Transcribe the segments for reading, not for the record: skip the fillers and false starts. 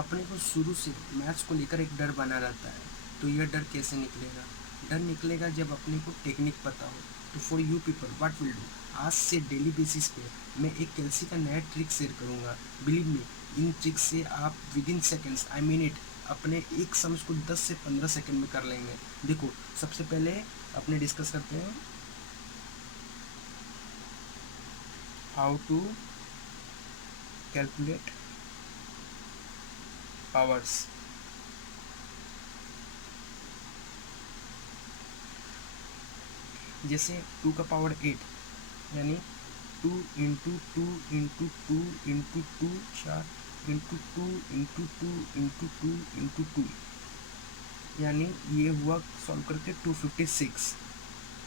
अपने को शुरू से मैथ्स को लेकर एक डर बना रहता है, तो यह डर कैसे निकलेगा? डर निकलेगा जब अपने को टेक्निक पता हो। तो for you people what will do, आज से डेली बेसिस पे मैं एक कैलसी का नया ट्रिक शेयर करूँगा। बिलीव मी, इन ट्रिक से आप with in seconds, I mean it, अपने एक सम्स को 10 से 15 सेकेंड में कर लेंगे। देखो, सबसे पहले अपने डिस्कस करते हैं हाउ टू कैलकुलेट पावर्स। जैसे 2 का पावर 8 यानी 2 into 2 into 2 into 2 4 into 2 into 2 into 2 into 2, यानी ये हुआ सॉल्व करके 256।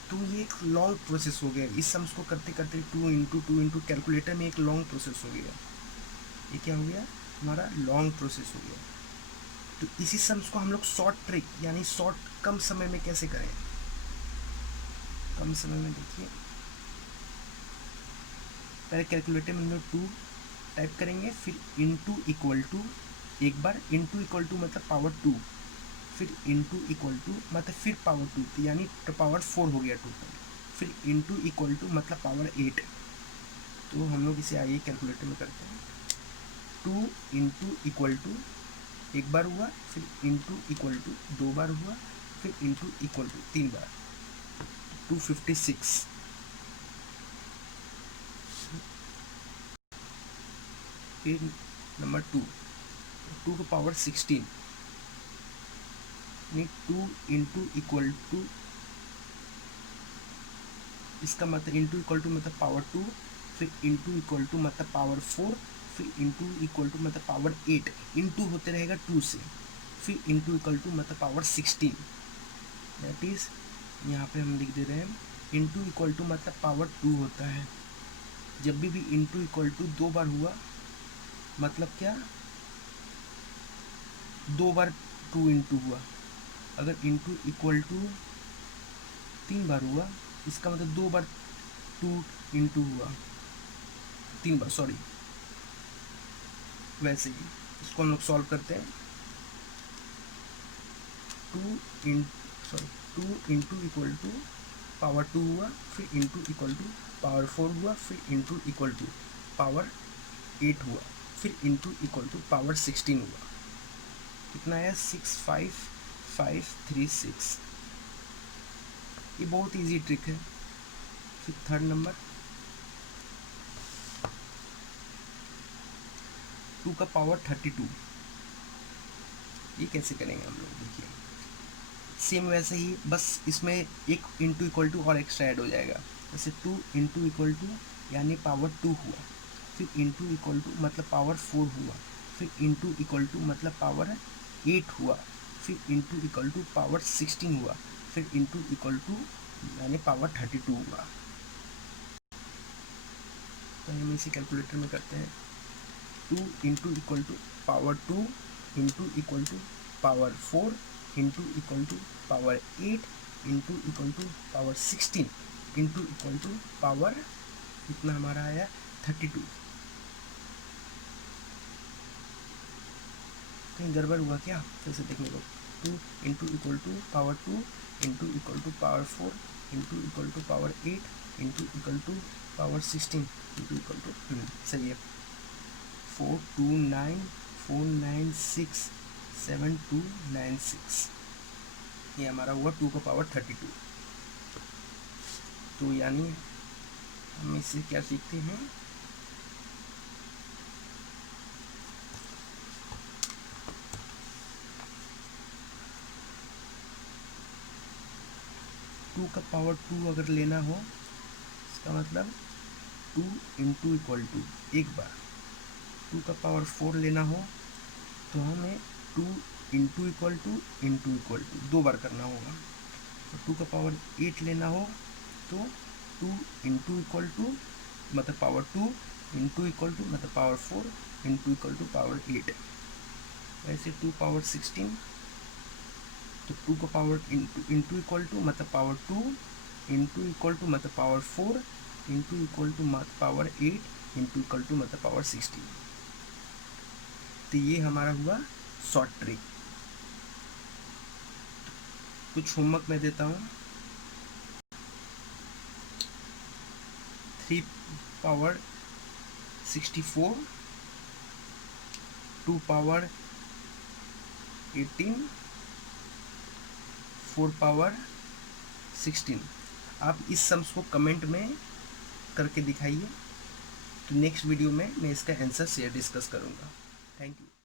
तो ये एक लॉन्ग प्रोसेस हो गया। इस सम्स को करते करते 2 इंटू कैलकुलेटर में एक लॉन्ग प्रोसेस हो गया। ये क्या हो गया? हमारा लॉन्ग प्रोसेस हो गया। तो इसी सम्स को हम लोग शॉर्ट ट्रिक यानी शॉर्ट कम समय में कैसे करें? कम समय में देखिए, पहले कैलकुलेटर में हम लोग 2 टाइप करेंगे, फिर इंटू इक्वल टू, एक बार इंटू इक्वल टू मतलब पावर 2, फिर इंटू इक्वल टू मतलब फिर पावर 2, तो यानी पावर 4 हो गया टोटल, फिर इंटू इक्वल टू मतलब पावर 8। तो हम लोग इसे आइए कैलकुलेटर में करते हैं। 2 इंटू इक्वल टू एक बार हुआ, फिर इंटू इक्वल टू 2 बार हुआ, फिर इंटू इक्वल टू 3 बार, 256। फिर नंबर 2 का पावर 16 यानी 2 इंटू इक्वल टू, इसका मतलब इंटू इक्वल टू मतलब पावर 2, फिर इंटू इक्वल टू मतलब पावर 4, फिर इंटू इक्वल टू मतलब पावर 8, इंटू होते रहेगा 2 से, फिर इंटू इक्वल टू मतलब पावर 16। दैट इज यहाँ पे हम लिख दे रहे हैं इंटू इक्वल टू मतलब पावर 2 होता है। जब भी इंटू इक्वल टू 2 बार हुआ मतलब क्या? 2 बार 2 इंटू हुआ। अगर इंटू इक्वल टू 3 बार हुआ, इसका मतलब 2 बार 2 इंटू हुआ, 3 बार, सॉरी। वैसे ही इसको हम लोग सॉल्व करते हैं। 2 इंटू इक्वल टू पावर 2 हुआ, फिर इंटू इक्वल टू पावर 4 हुआ, फिर इंटू इक्वल टू पावर 8 हुआ, फिर इंटू इक्वल टू पावर 16 हुआ। कितना आया? 65536। ये बहुत इजी ट्रिक है। फिर थर्ड नंबर 2 का पावर 32, ये कैसे करेंगे हम लोग? देखिए, सेम वैसे ही, बस इसमें एक इंटू इक्वल टू और एक्स्ट्रा ऐड हो जाएगा। जैसे 2 इंटू इक्वल टू यानी पावर 2 हुआ, फिर इंटू इक्वल टू मतलब पावर 4 हुआ, फिर इंटू इक्वल टू मतलब पावर 8 हुआ, फिर इंटू इक्वल टू पावर 16 हुआ, फिर इंटू इक्वल टू यानी पावर 32 हुआ। तो हम इसे कैलकुलेटर में करते हैं। 2 into equal to power 2 into equal to power 4 into equal to power 8 into equal to power 16 into equal to power, इतना हमारा आया 32। कहीं गड़बड़ हुआ क्या? फिर से देखने को। 2 into equal to power 2 into equal to power 4 into equal to power 8 into equal to power 16 into equal to, सही है, 429,496,7296। ये हमारा हुआ 2 का पावर 32। तो यानी हम इससे क्या सीखते हैं? टू का पावर 2 अगर लेना हो, इसका मतलब 2 इंटू इक्वल टू एक बार। 2 का पावर 4 लेना हो तो हमें 2 इंटू इक्वल टू 2 बार करना होगा। और 2 का पावर 8 लेना हो तो 2 इंटू इक्वल टू मतलब पावर 2 इंटू इक्वल टू मतलब power 4 into equal to power 8। वैसे 2 पावर 16, तो 2 का पावर इंटू इक्वल टू मतलब पावर 2 इंटू इक्वल टू मतलब पावर 4 इंटू इक्वल टू मतलब पावर 8 इंटू इक्वल टू मतलब पावर 16। तो ये हमारा हुआ शॉर्ट ट्रिक। कुछ होमवर्क मैं देता हूँ। 3 पावर 64, 2 पावर 18, 4 पावर 16। आप इस सम्स को कमेंट में करके दिखाइए, तो नेक्स्ट वीडियो में मैं इसका आंसर शेयर डिस्कस करूँगा। Thank you.